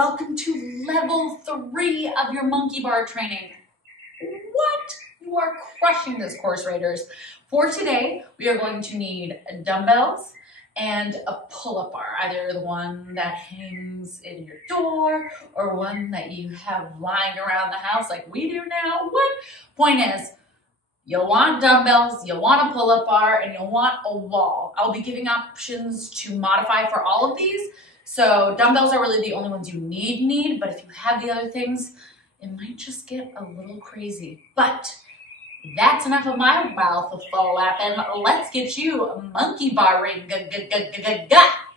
welcome to level 3 of your monkey bar training. What? You are crushing this course, Raiders. For today, we are going to need dumbbells and a pull-up bar, either the one that hangs in your door or one that you have lying around the house like we do now. What? Point is, you'll want dumbbells, you'll want a pull-up bar, and you'll want a wall. I'll be giving options to modify for all of these. So dumbbells are really the only ones you need, but if you have the other things, it might just get a little crazy. But that's enough of my mouthful and let's get you monkey barring.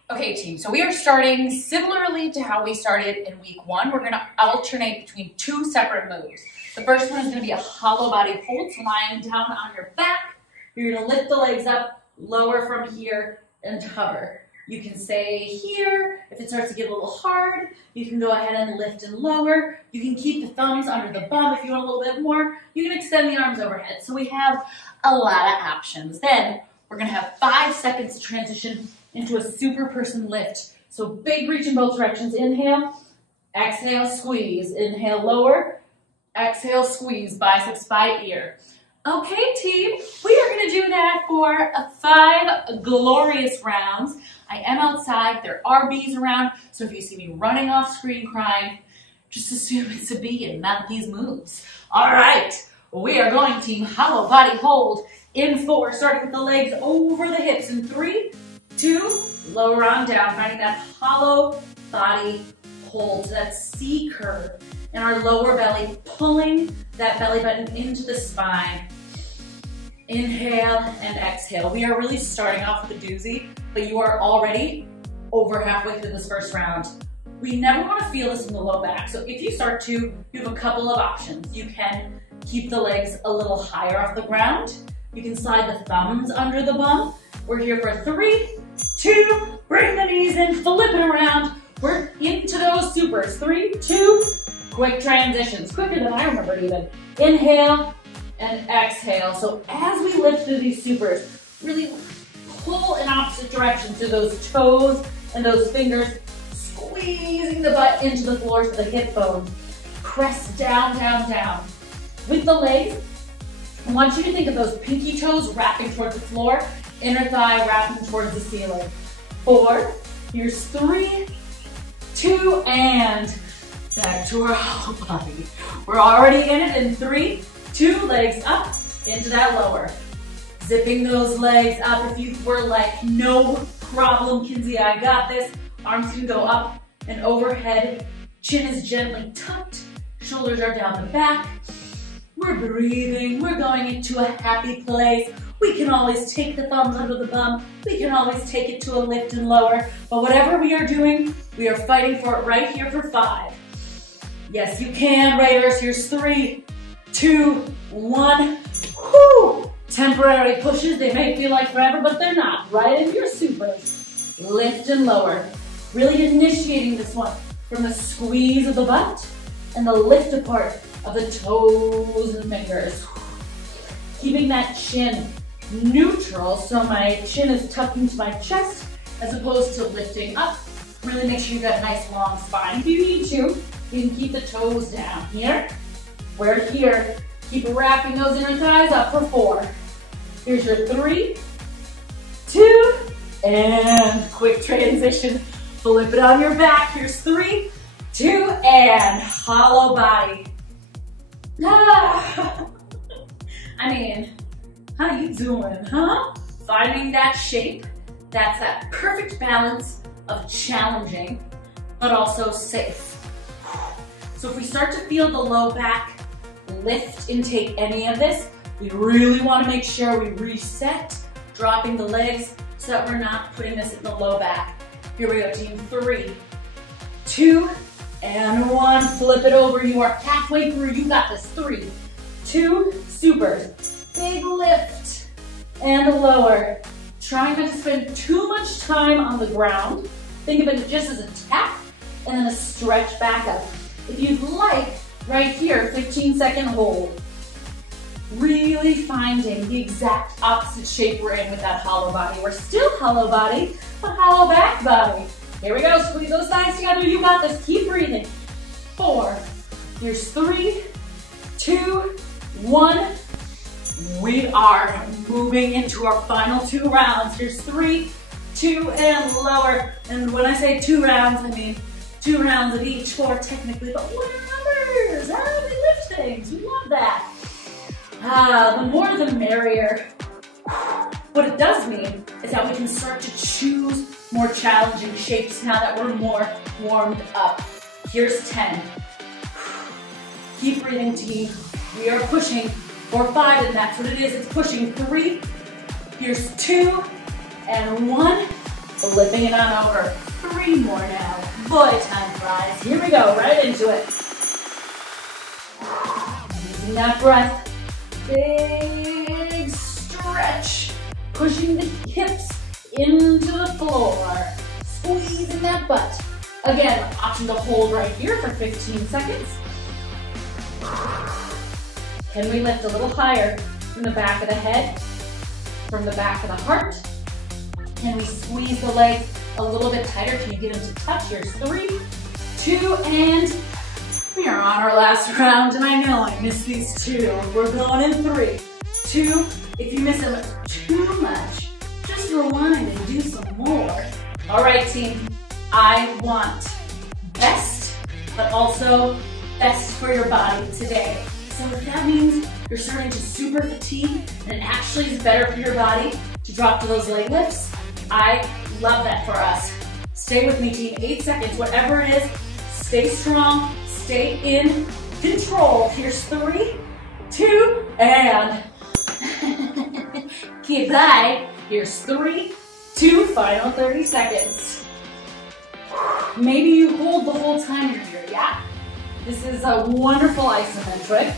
Okay, team, so we are starting similarly to how we started in week 1. We're gonna alternate between 2 separate moves. The first one is gonna be a hollow body hold, so lying down on your back. You're gonna lift the legs up, lower from here, and hover. You can stay here. If it starts to get a little hard, you can go ahead and lift and lower. You can keep the thumbs under the bum if you want a little bit more. You can extend the arms overhead. So we have a lot of options. Then we're gonna have 5 seconds to transition into a super person lift. So big reach in both directions. Inhale, exhale, squeeze. Inhale, lower, exhale, squeeze, biceps by ear. Okay, team, we are gonna do that for 5 glorious rounds. I am outside, there are bees around, so if you see me running off screen crying, just assume it's a bee and not these moves. All right, we are going, team, hollow body hold in 4, starting with the legs over the hips in 3, 2, lower on down, finding that hollow body hold, that C curve, and our lower belly, pulling that belly button into the spine. Inhale and exhale. We are really starting off with a doozy, but you are already over halfway through this first round. We never want to feel this in the low back. So if you start to, you have a couple of options. You can keep the legs a little higher off the ground. You can slide the thumbs under the bum. We're here for 3, 2, bring the knees in, flip it around. We're into those supers. 3, 2, quick transitions, quicker than I remember even. Inhale and exhale. So as we lift through these supers, really pull in opposite directions through those toes and those fingers, squeezing the butt into the floor so the hip bones press down, down, down. With the legs, I want you to think of those pinky toes wrapping towards the floor, inner thigh wrapping towards the ceiling. 4, here's 3, 2, and back to our whole body. We're already in it in 3, 2, legs up into that lower. Zipping those legs up. If you were like, no problem, Kinsey, I got this. Arms can go up and overhead. Chin is gently tucked. Shoulders are down the back. We're breathing. We're going into a happy place. We can always take the thumbs under the bum. We can always take it to a lift and lower. But whatever we are doing, we are fighting for it right here for 5. Yes, you can, Raiders. Here's 3, 2, 1. Whoo! Temporary pushes. They may feel like forever, but they're not. Right into your supers. Lift and lower. Really initiating this one from the squeeze of the butt and the lift apart of the toes and fingers. Keeping that chin neutral, so my chin is tucked into my chest as opposed to lifting up. Really make sure you've got a nice long spine. If you need to, you can keep the toes down. Here, we're here. Keep wrapping those inner thighs up for 4. Here's your 3, 2, and quick transition. Flip it on your back. Here's 3, 2, and hollow body. Ah. I mean, how you doing, huh? Finding that shape. That's that perfect balance of challenging, but also safe. So if we start to feel the low back lift and take any of this, we really want to make sure we reset, dropping the legs so that we're not putting this in the low back. Here we go, team. 3, 2, and 1. Flip it over. You are halfway through. You got this. 3, 2, supers. Big lift and lower. Trying not to spend too much time on the ground. Think of it just as a tap and then a stretch back up. If you'd like, right here, 15-second hold. Really finding the exact opposite shape we're in with that hollow body. We're still hollow body, but hollow back body. Here we go, squeeze those thighs together. You got this, keep breathing. 4, here's 3, 2, 1. We are moving into our final 2 rounds. Here's 3, 2, and lower. And when I say 2 rounds, I mean 2 rounds of each, 4 technically, but what are numbers? We lift things, we love that. The more the merrier. What it does mean is that we can start to choose more challenging shapes now that we're more warmed up. Here's 10. Keep breathing, team. We are pushing for 5, and that's what it is. It's pushing 3. Here's 2 and 1. Flipping it on over. 3 more now. Boy, time flies. Here we go, right into it. Using that breath. Big stretch. Pushing the hips into the floor. Squeezing that butt. Again, option to hold right here for 15 seconds. Can we lift a little higher from the back of the head, from the back of the heart? Can we squeeze the legs a little bit tighter? Can you get them to touch? Here's 3, 2, and we are on our last round. And I know I missed these 2. We're going in 3, 2. If you miss them too much, just rewind and do some more. All right, team. I want best, but also best for your body today. So if that means you're starting to super fatigue and it actually is better for your body to drop to those leg lifts, I love that for us. Stay with me, team. 8 seconds, whatever it is, stay strong, stay in control. Here's 3, 2, and keep high. Here's 3, 2, final 30 seconds. Maybe you hold the whole time you're here, yeah? This is a wonderful isometric.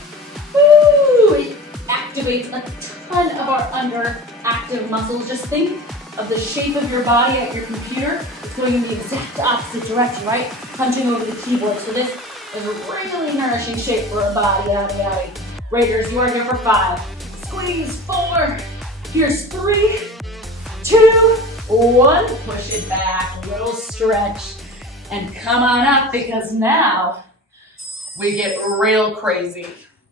Woo! It activates a ton of our underactive muscles. Just think of the shape of your body at your computer. It's going in the exact opposite direction, right? Punching over the keyboard. So this is a really nourishing shape for a body. Yaddy, yaddy. Raiders, you are here for 5. Squeeze, 4. Here's 3, 2, 1. Push it back, a little stretch. And come on up, because now we get real crazy.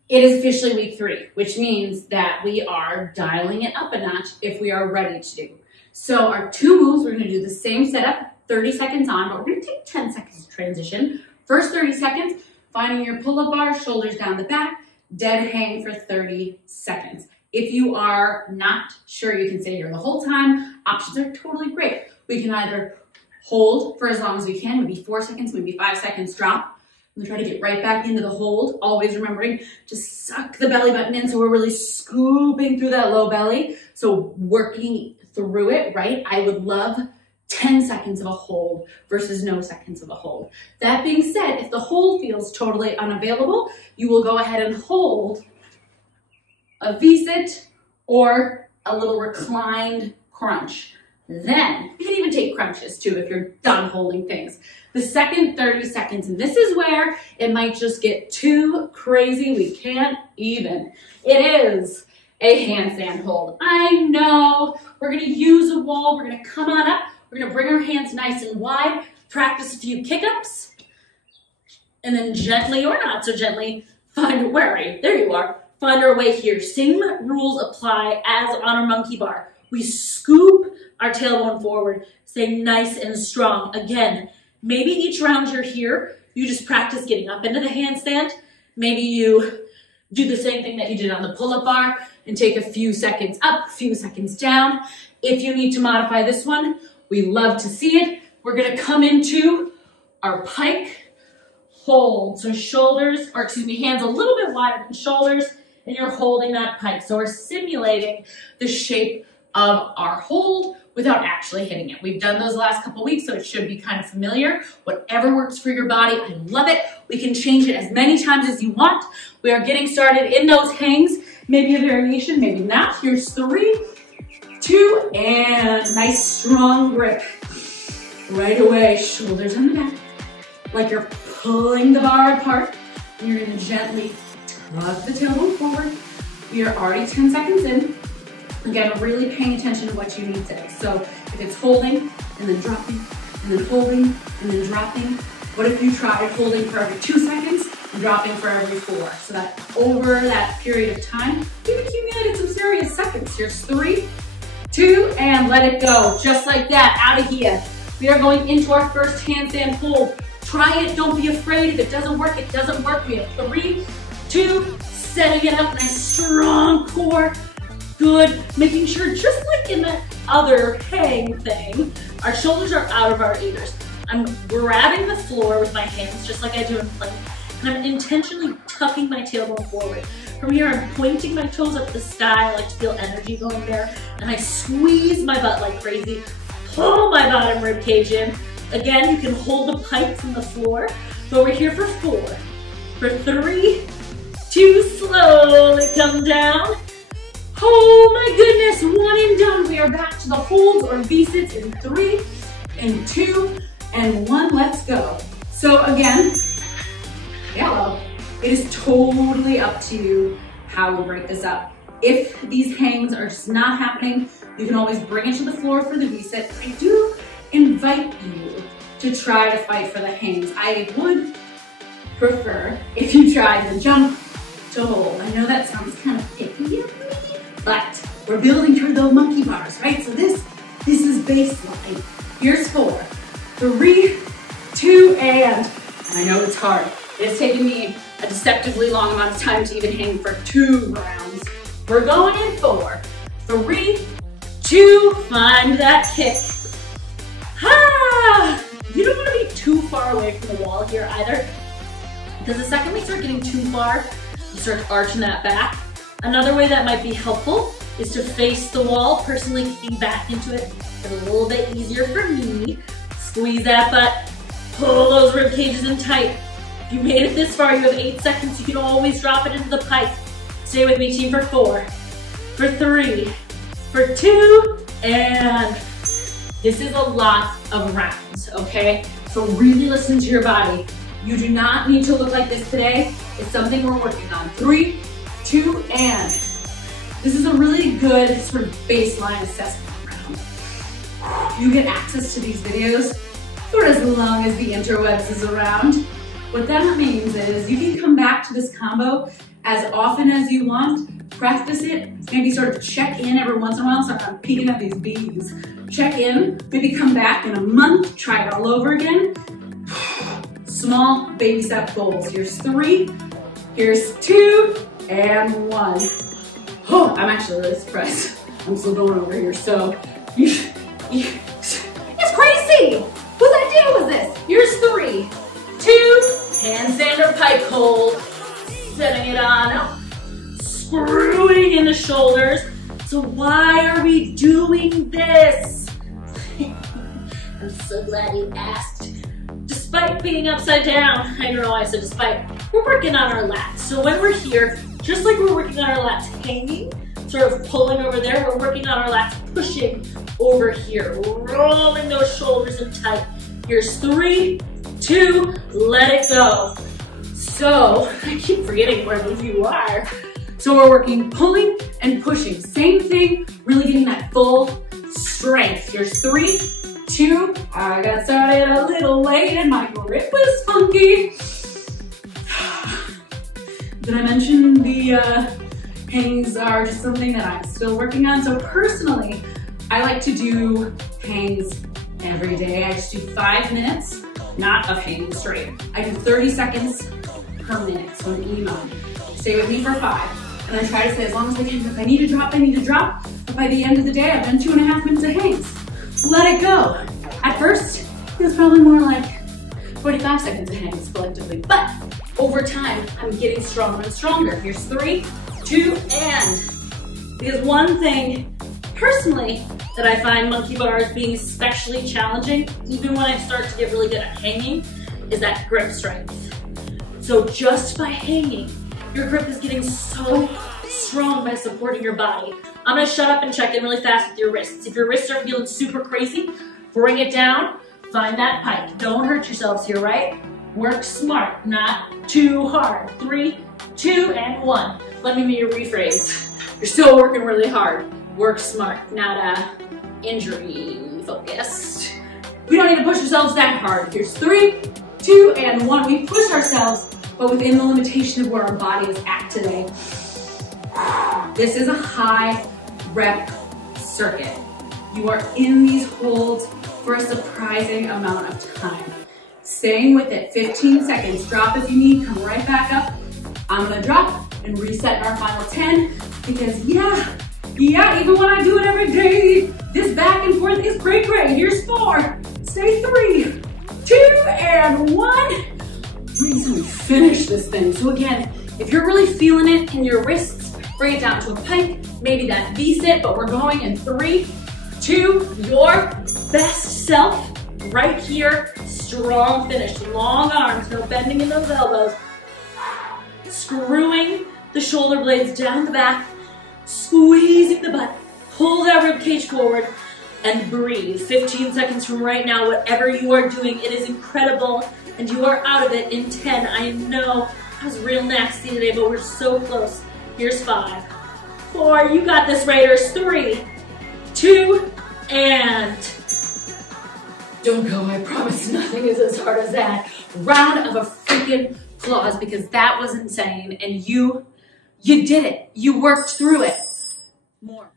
It is officially week 3, which means that we are dialing it up a notch if we are ready to do. So our 2 moves, we're gonna do the same setup, 30 seconds on, but we're gonna take 10 seconds to transition. First 30 seconds, finding your pull-up bar, shoulders down the back, dead hang for 30 seconds. If you are not sure you can stay here the whole time, options are totally great. We can either hold for as long as we can, maybe 4 seconds, maybe 5 seconds, drop. And try to get right back into the hold, always remembering to suck the belly button in so we're really scooping through that low belly. So working through it, right? I would love 10 seconds of a hold versus no seconds of a hold. That being said, if the hold feels totally unavailable, you will go ahead and hold a V-sit or a little reclined crunch. Then, you can even take crunches too if you're done holding things. The second 30 seconds, and this is where it might just get too crazy, we can't even. It is a handstand hold. I know, we're gonna use a wall, we're gonna come on up, we're gonna bring our hands nice and wide, practice a few kick-ups, and then gently or not so gently, where are you? There you are. Find our way here. Same rules apply as on our monkey bar. We scoop our tailbone forward, stay nice and strong. Again, maybe each round you're here, you just practice getting up into the handstand. Maybe you do the same thing that you did on the pull-up bar and take a few seconds up, a few seconds down. If you need to modify this one, we love to see it. We're gonna come into our pike hold. So shoulders, or excuse me, hands a little bit wider than shoulders, and you're holding that pike. So we're simulating the shape of our hold without actually hitting it. We've done those the last couple weeks, so it should be kind of familiar. Whatever works for your body, I love it. We can change it as many times as you want. We are getting started in those hangs. Maybe a variation, maybe not. Here's 3, 2, and nice strong grip. Right away, shoulders on the back, like you're pulling the bar apart. And you're gonna gently tug the tailbone forward. We are already 10 seconds in. Again, really paying attention to what you need today. So if it's holding and then dropping and then holding, and then dropping. What if you tried holding for every 2 seconds and dropping for every 4? So that over that period of time, you've accumulated some serious seconds. Here's 3, 2, and let it go. Just like that, out of here. We are going into our first handstand hold. Try it, don't be afraid. If it doesn't work, it doesn't work. We have 3, 2, setting it up, nice strong core. Good, making sure just like in that other hang thing, our shoulders are out of our ears. I'm grabbing the floor with my hands just like I do in plank, and I'm intentionally tucking my tailbone forward. From here, I'm pointing my toes up the sky. I like to feel energy going there, and I squeeze my butt like crazy, pull my bottom rib cage in. Again, you can hold the pike from the floor, but we're here for 4. For 3, 2, slowly come down. Oh my goodness, 1 and done. We are back to the holds or V-sits in 3, and 2, and 1, let's go. So again, yellow, it is totally up to you how we break this up. If these hangs are just not happening, you can always bring it to the floor for the V-sit. I do invite you to try to fight for the hangs. I would prefer if you tried the jump to hold. I know that sounds kind of picky of me, but we're building toward those monkey bars, right? So this is baseline. Here's 4, 3, 2, and I know it's hard. It's taken me a deceptively long amount of time to even hang for 2 rounds. We're going in 4, 3, 2, find that kick. Ah! You don't want to be too far away from the wall here either, because the second we start getting too far, you start arching that back. Another way that might be helpful is to face the wall. Personally, kicking back into it is a little bit easier for me. Squeeze that butt, pull those rib cages in tight. If you made it this far, you have 8 seconds. You can always drop it into the pike. Stay with me, team, for 4, for 3, for 2, and this is a lot of rounds, okay? So really listen to your body. You do not need to look like this today. It's something we're working on. 3, 2, and this is a really good sort of baseline assessment round. You get access to these videos for as long as the interwebs is around. What that means is you can come back to this combo as often as you want, practice it, maybe sort of check in every once in a while. So I'm peeking at these bees. Check in, maybe come back in a month, try it all over again. Small baby step goals. Here's 3, here's 2, and 1. Oh, I'm actually really surprised. I'm still going over here, so it's crazy. Whose idea was this? Here's 3, 2, handstand or pike hold. Setting it on up, screwing in the shoulders. So why are we doing this? I'm so glad you asked. Despite being upside down, I don't know why I said despite, we're working on our lats. So when we're here, just like we're working on our lats hanging, sort of pulling over there, we're working on our lats pushing over here, rolling those shoulders in tight. Here's 3, 2, let it go. So, I keep forgetting where those you are. So we're working pulling and pushing. Same thing, really getting that full strength. Here's 3, 2, I got started a little late and my grip was funky. Did I mention the hangs are just something that I'm still working on? So personally, I like to do hangs every day. I just do 5 minutes, not of hanging straight. I do 30 seconds per minute, so an email. Stay with me for 5. And I try to say as long as I can. If I need to drop, I need to drop. But by the end of the day, I've done 2.5 minutes of hangs. Let it go. At first, it was probably more like 45 seconds of hangs collectively. But over time, I'm getting stronger and stronger. Here's 3, 2, and. Because one thing, personally, that I find monkey bars being especially challenging, even when I start to get really good at hanging, is that grip strength. So just by hanging, your grip is getting so strong by supporting your body. I'm gonna shut up and check in really fast with your wrists. If your wrists are feeling super crazy, bring it down, find that pike. Don't hurt yourselves here, right? Work smart, not too hard. 3, 2, and 1. Let me rephrase. You're still working really hard. Work smart, not injury focused. We don't need to push ourselves that hard. Here's 3, 2, and 1. We push ourselves, but within the limitation of where our body is at today. This is a high rep circuit. You are in these holds for a surprising amount of time. Staying with it, 15 seconds. Drop if you need, come right back up. I'm gonna drop and reset in our final 10 because yeah, even when I do it every day, this back and forth is great. Here's 4, stay 3, 2, and 1. We finish this thing. So again, if you're really feeling it in your wrists, bring it down to a pike, maybe that V-sit, but we're going in 3, 2, your best self right here. Strong finish, long arms, no bending in those elbows. Screwing the shoulder blades down the back, squeezing the butt, pull that rib cage forward, and breathe. 15 seconds from right now, whatever you are doing, it is incredible, and you are out of it in 10. I know that was real nasty today, but we're so close. Here's 5, 4, you got this, Raiders. 3, 2, and don't go. I promise nothing is as hard as that. Round of a freaking applause because that was insane, and you did it. You worked through it. More.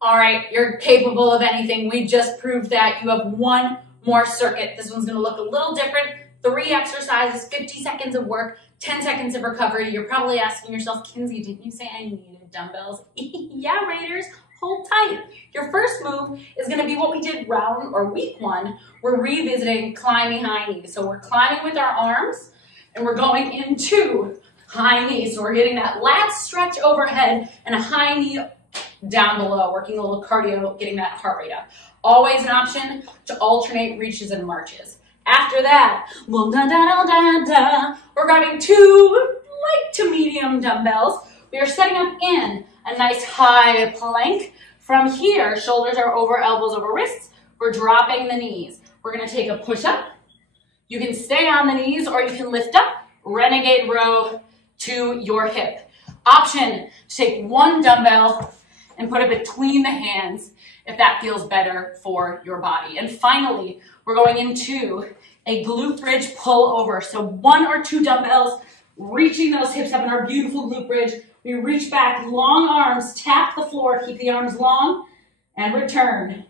All right, you're capable of anything. We just proved that. You have 1 more circuit. This one's gonna look a little different. 3 exercises, 50 seconds of work, 10 seconds of recovery. You're probably asking yourself, Kinsey, didn't you say I needed dumbbells? Yeah, Raiders, hold tight. Your first move is gonna be what we did week 1. We're revisiting climbing high knees. So we're climbing with our arms and we're going into high knees. So we're getting that lat stretch overhead and a high knee down below, working a little cardio, getting that heart rate up. Always an option to alternate reaches and marches. After that, we're grabbing 2 light to medium dumbbells. We are setting up in a nice high plank. From here, shoulders are over elbows over wrists. We're dropping the knees. We're gonna take a push up. You can stay on the knees or you can lift up, renegade row to your hip. Option to take 1 dumbbell and put it between the hands if that feels better for your body. And finally, we're going into a glute bridge pull over. So 1 or 2 dumbbells, reaching those hips up in our beautiful glute bridge. We reach back, long arms, tap the floor, keep the arms long, and return.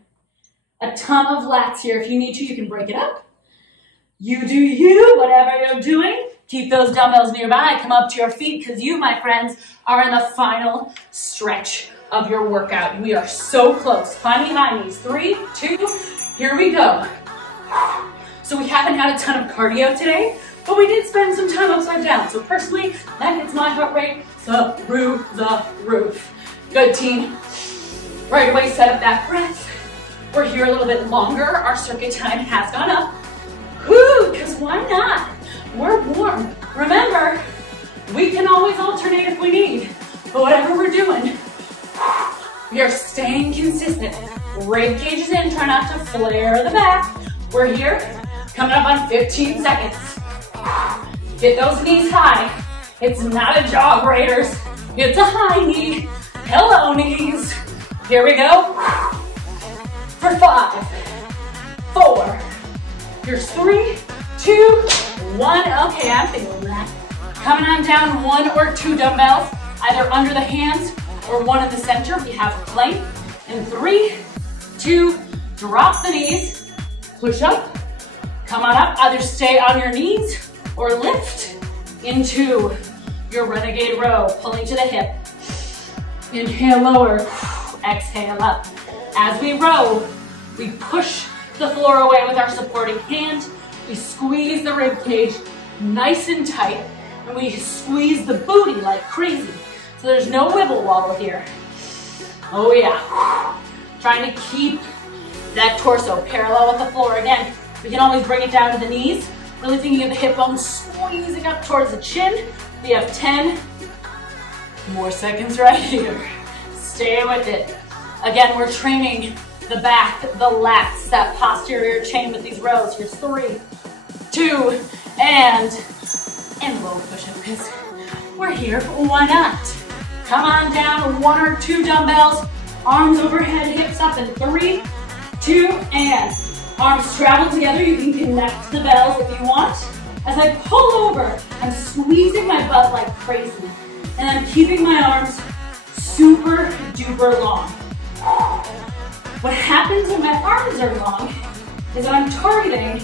A ton of lats here. If you need to, you can break it up. You do you, whatever you're doing. Keep those dumbbells nearby. Come up to your feet because you, my friends, are in the final stretch of your workout. We are so close. Climbing high knees. 3, 2, here we go. So we haven't had a ton of cardio today, but we did spend some time upside down. So personally, that gets my heart rate through the roof. Good, team. Right away, set up that breath. We're here a little bit longer. Our circuit time has gone up. Whoo, because why not? We're warm. Remember, we can always alternate if we need, but whatever we're doing, we are staying consistent. Rib cage is in, try not to flare the back. We're here, coming up on 15 seconds. Get those knees high. It's not a jog, Raiders. It's a high knee. Hello, knees. Here we go. For 5, 4, here's 3, 2, 1. Okay, I'm feeling that. Coming on down, 1 or 2 dumbbells, either under the hands or 1 in the center. We have plank. In 3, 2, drop the knees, push up, come on up. Either stay on your knees or lift into your renegade row, pulling to the hip. Inhale, lower, exhale up. As we row, we push the floor away with our supporting hand. We squeeze the rib cage nice and tight, and we squeeze the booty like crazy. So there's no wibble wobble here. Oh yeah. Trying to keep that torso parallel with the floor. Again, we can always bring it down to the knees. Really thinking of the hip bone squeezing up towards the chin. We have 10 more seconds right here. Stay with it. Again, we're training the back, the lats, that posterior chain with these rows. Here's 3, 2, and low push-up because we're here. Why not? Come on down, 1 or 2 dumbbells, arms overhead, hips up in 3, 2, and Arms travel together. You can connect the bells if you want. As I pull over, I'm squeezing my butt like crazy. And I'm keeping my arms super duper long. What happens when my arms are long is that I'm targeting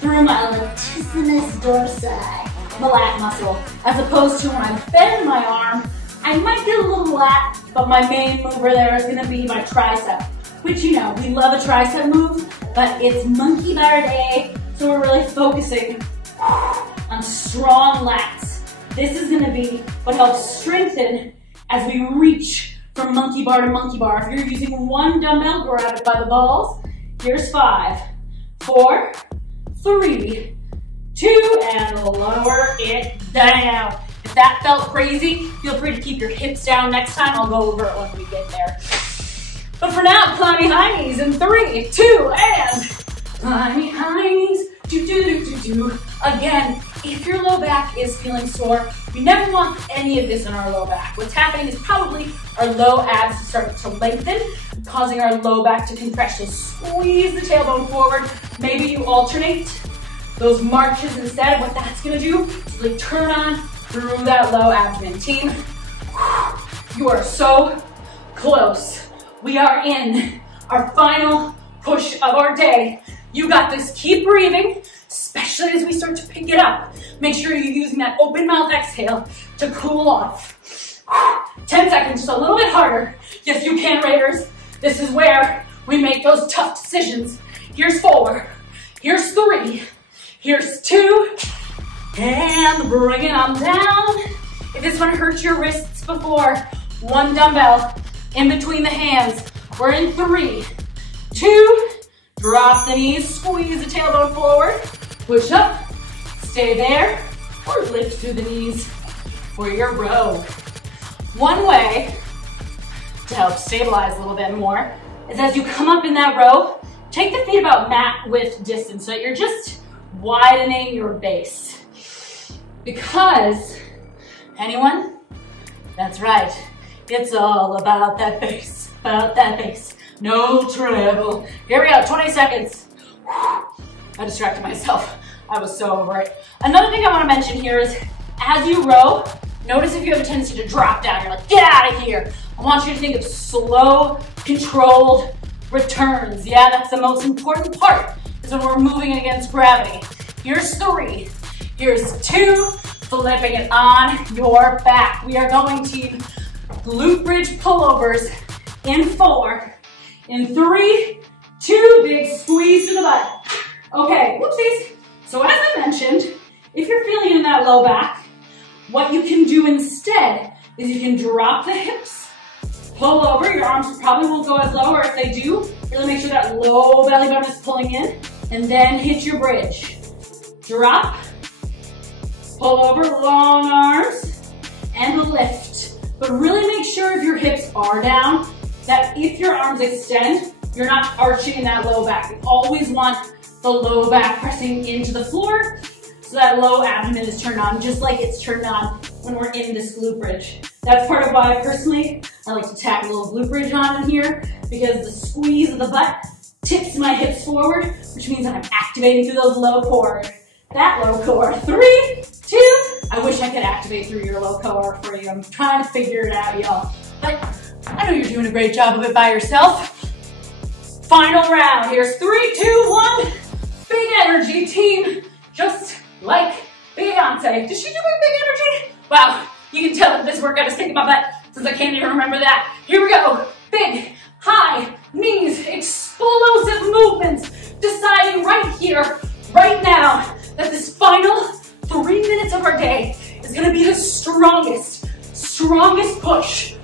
through my latissimus dorsi, my lat muscle, as opposed to when I bend my arm, I might get a little lat, but my main mover there is gonna be my tricep, which you know, we love a tricep move, but it's monkey bar day, so we're really focusing on strong lats. This is gonna be what helps strengthen as we reach from monkey bar to monkey bar. If you're using one dumbbell, grab it by the balls. Here's 5, 4, 3, 2, and lower it down. If that felt crazy, feel free to keep your hips down. Next time, I'll go over it when we get there. But for now, climbing high knees in 3, 2, and climbing high knees. Do, do, do, do, do. Again, if your low back is feeling sore, we never want any of this in our low back. What's happening is probably our low abs start to lengthen, causing our low back to compress. So squeeze the tailbone forward. Maybe you alternate those marches instead. What that's gonna do is really turn on through that low abdomen. Team, you are so close. We are in our final push of our day. You got this. Keep breathing, especially as we start to pick it up. Make sure you're using that open mouth exhale to cool off. 10 seconds, just a little bit harder. Yes, you can, Raiders. This is where we make those tough decisions. Here's 4, here's 3, here's 2, and bring it on down. If this one hurt your wrists before, one dumbbell in between the hands. We're in 3, 2, drop the knees, squeeze the tailbone forward, push up, stay there, or lift through the knees for your row. One way to help stabilize a little bit more is as you come up in that row, take the feet about mat width distance so that you're just widening your base. Because, anyone? That's right, it's all about that base, No treble. Here we go, 20 seconds. I distracted myself. I was so over it. Another thing I want to mention here is as you row, notice if you have a tendency to drop down. You're like, get out of here. I want you to think of slow, controlled returns. Yeah, that's the most important part is when we're moving against gravity. Here's 3. Here's 2. Flipping it on your back. We are going to glute bridge pullovers in 4. In 3, 2, big squeeze to the butt. Okay, whoopsies. So as I mentioned, if you're feeling in that low back, what you can do instead is you can drop the hips, pull over. Your arms probably won't go as low, or if they do, really make sure that low belly button is pulling in, and then hit your bridge. Drop, pull over, long arms, and lift. But really make sure if your hips are down, that if your arms extend, you're not arching in that low back. You always want the low back pressing into the floor so that low abdomen is turned on, just like it's turned on when we're in this glute bridge. That's part of why personally, I like to tack a little glute bridge on in here, because the squeeze of the butt tips my hips forward, which means I'm activating through those low core. That low core. 3, 2, I wish I could activate through your low core for you. I'm trying to figure it out, y'all. But I know you're doing a great job of it by yourself. Final round. Here's 3, 2, 1. Big energy, team. Just like Beyonce. Did she do big energy? Wow, you can tell that this workout is kicking my butt since I can't even remember that. Here we go. Big, high, knees, explosive movements. Deciding right here, right now, that this final 3 minutes of our day is gonna be the strongest push.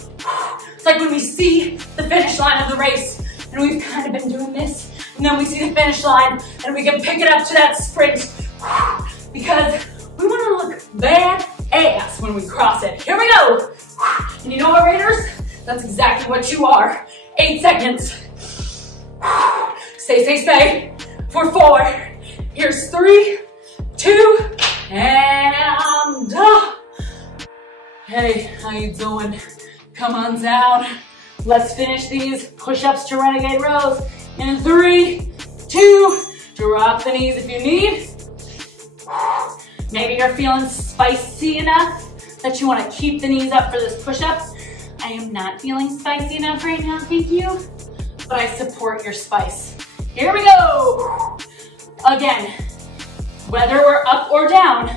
It's like when we see the finish line of the race, and we've kind of been doing this, and then we see the finish line, and we can pick it up to that sprint, because we want to look bad ass when we cross it. Here we go. And you know what, Raiders? That's exactly what you are. 8 seconds. Stay. For 4. Here's 3, 2, and hey, how you doing? Come on down. Let's finish these push-ups to renegade rows in 3, 2, 2. Drop the knees if you need. Maybe you're feeling spicy enough that you want to keep the knees up for this push-up. I am not feeling spicy enough right now, thank you, but I support your spice. Here we go. Again, whether we're up or down,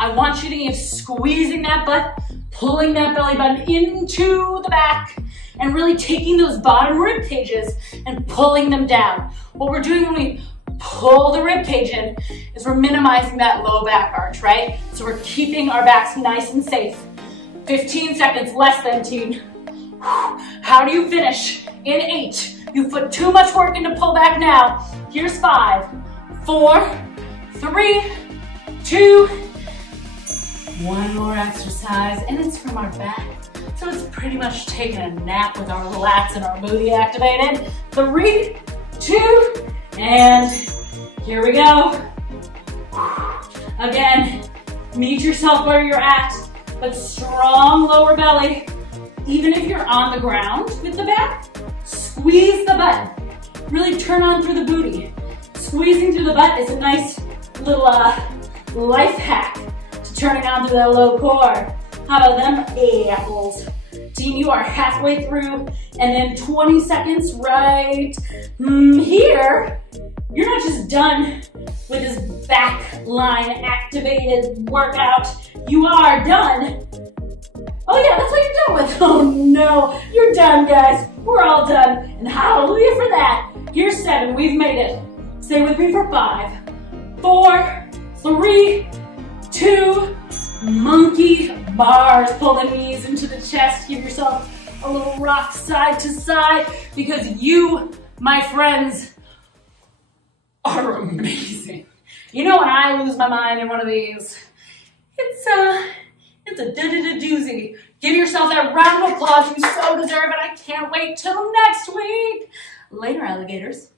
I want you to keep squeezing that butt, pulling that belly button into the back, and really taking those bottom rib cages and pulling them down. What we're doing when we pull the rib cage in is we're minimizing that low back arch, right? So we're keeping our backs nice and safe. 15 seconds, less than 10. How do you finish? In 8. You put too much work into pull back now. Here's 5, 4, 3, 2, one more exercise, and it's from our back. So it's pretty much taking a nap with our lats and our booty activated. 3, 2, and here we go. Again, meet yourself where you're at, but strong lower belly. Even if you're on the ground with the back, squeeze the butt. Really turn on through the booty. Squeezing through the butt is a nice little life hack to turning on through that low core. How about them apples? Team, you are halfway through, and then 20 seconds right here. You're not just done with this back line activated workout. You are done. Oh yeah, that's what you're done with. Oh no, you're done, guys. We're all done, and hallelujah for that. Here's 7, we've made it. Stay with me for 5, 4, 3, 2, monkey bars. Pull the knees into the chest. Give yourself a little rock side to side, because you, my friends, are amazing. You know when I lose my mind in one of these, it's a doozy. Give yourself that round of applause. You so deserve it. I can't wait till next week. Later, alligators.